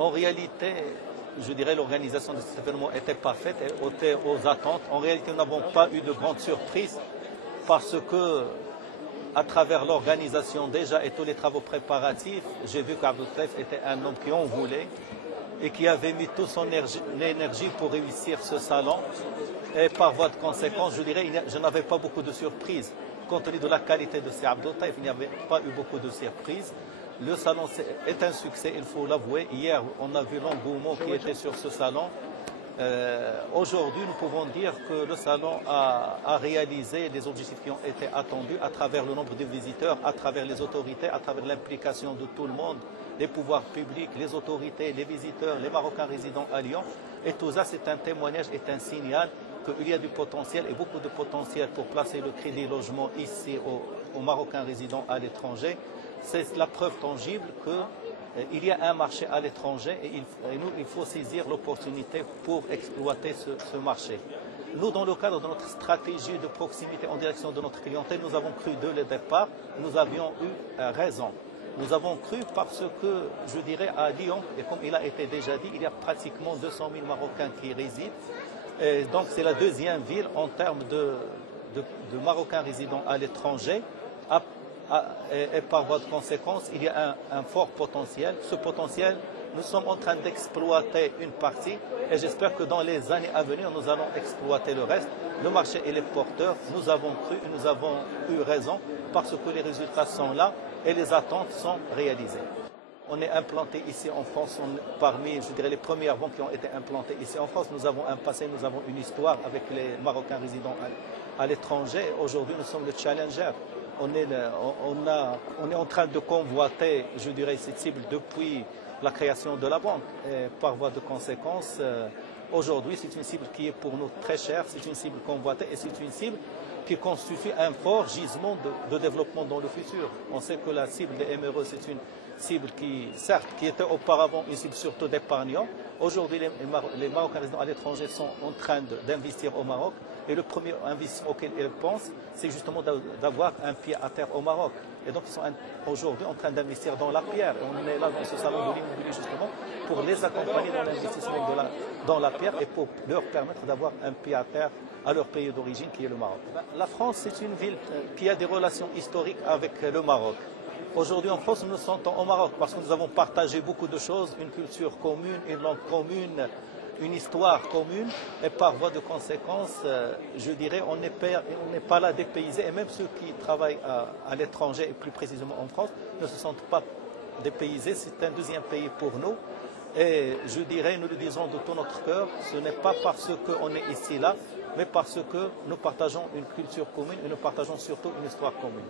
En réalité, je dirais l'organisation de cet événement était parfaite et était aux attentes. En réalité, nous n'avons pas eu de grande surprise parce que, à travers l'organisation déjà et tous les travaux préparatifs, j'ai vu qu'Abdel Taif était un homme qui en voulait et qui avait mis toute son énergie pour réussir ce salon. Et par voie de conséquence, je dirais, je n'avais pas beaucoup de surprises. Compte tenu de la qualité de ces Abdel Taif, il n'y avait pas eu beaucoup de surprises. Le salon est un succès, il faut l'avouer. Hier, on a vu l'engouement qui était sur ce salon. Aujourd'hui, nous pouvons dire que le salon a réalisé les objectifs qui ont été attendus à travers le nombre de visiteurs, à travers les autorités, à travers l'implication de tout le monde, les pouvoirs publics, les autorités, les visiteurs, les Marocains résidant à Lyon. Et tout ça, c'est un témoignage, est un signal qu'il y a du potentiel et beaucoup de potentiel pour placer le crédit logement ici aux Marocains résidant à l'étranger. C'est la preuve tangible qu'il y a un marché à l'étranger et nous, il faut saisir l'opportunité pour exploiter ce marché. Nous, dans le cadre de notre stratégie de proximité en direction de notre clientèle, nous avons cru dès le départ, nous avions eu raison. Nous avons cru parce que, je dirais, à Lyon, et comme il a été déjà dit, il y a pratiquement 200 000 Marocains qui résident. Et donc, c'est la deuxième ville en termes de Marocains résidant à l'étranger. Et par voie de conséquence, il y a un fort potentiel. Ce potentiel, nous sommes en train d'exploiter une partie et j'espère que dans les années à venir, nous allons exploiter le reste. Le marché et les porteurs, nous avons cru et nous avons eu raison parce que les résultats sont là et les attentes sont réalisées. On est implanté ici en France, parmi, je dirais, les premières banques qui ont été implantées ici en France. Nous avons un passé, nous avons une histoire avec les Marocains résidant à l'étranger. Aujourd'hui, nous sommes le challenger. On est en train de convoiter, je dirais, cette cible depuis la création de la banque. Et par voie de conséquence, aujourd'hui, c'est une cible qui est pour nous très chère, c'est une cible convoitée et c'est une cible qui constitue un fort gisement de développement dans le futur. On sait que la cible des MRE, c'est une cible qui, certes, qui était auparavant une cible surtout d'épargnants. Aujourd'hui, les Marocains résidant à l'étranger sont en train d'investir au Maroc. Et le premier investissement auquel ils pensent, c'est justement d'avoir un pied à terre au Maroc. Et donc, ils sont aujourd'hui en train d'investir dans la pierre. Et on est là dans ce salon de l'immobilier justement pour les accompagner dans l'investissement dans la pierre et pour leur permettre d'avoir un pied à terre à leur pays d'origine qui est le Maroc. La France, c'est une ville qui a des relations historiques avec le Maroc. Aujourd'hui en France, nous nous sentons au Maroc parce que nous avons partagé beaucoup de choses, une culture commune, une langue commune, une histoire commune et par voie de conséquence, je dirais, on n'est pas là dépaysés et même ceux qui travaillent à l'étranger et plus précisément en France ne se sentent pas dépaysés. C'est un deuxième pays pour nous et je dirais, nous le disons de tout notre cœur, ce n'est pas parce qu'on est ici là, mais parce que nous partageons une culture commune et nous partageons surtout une histoire commune.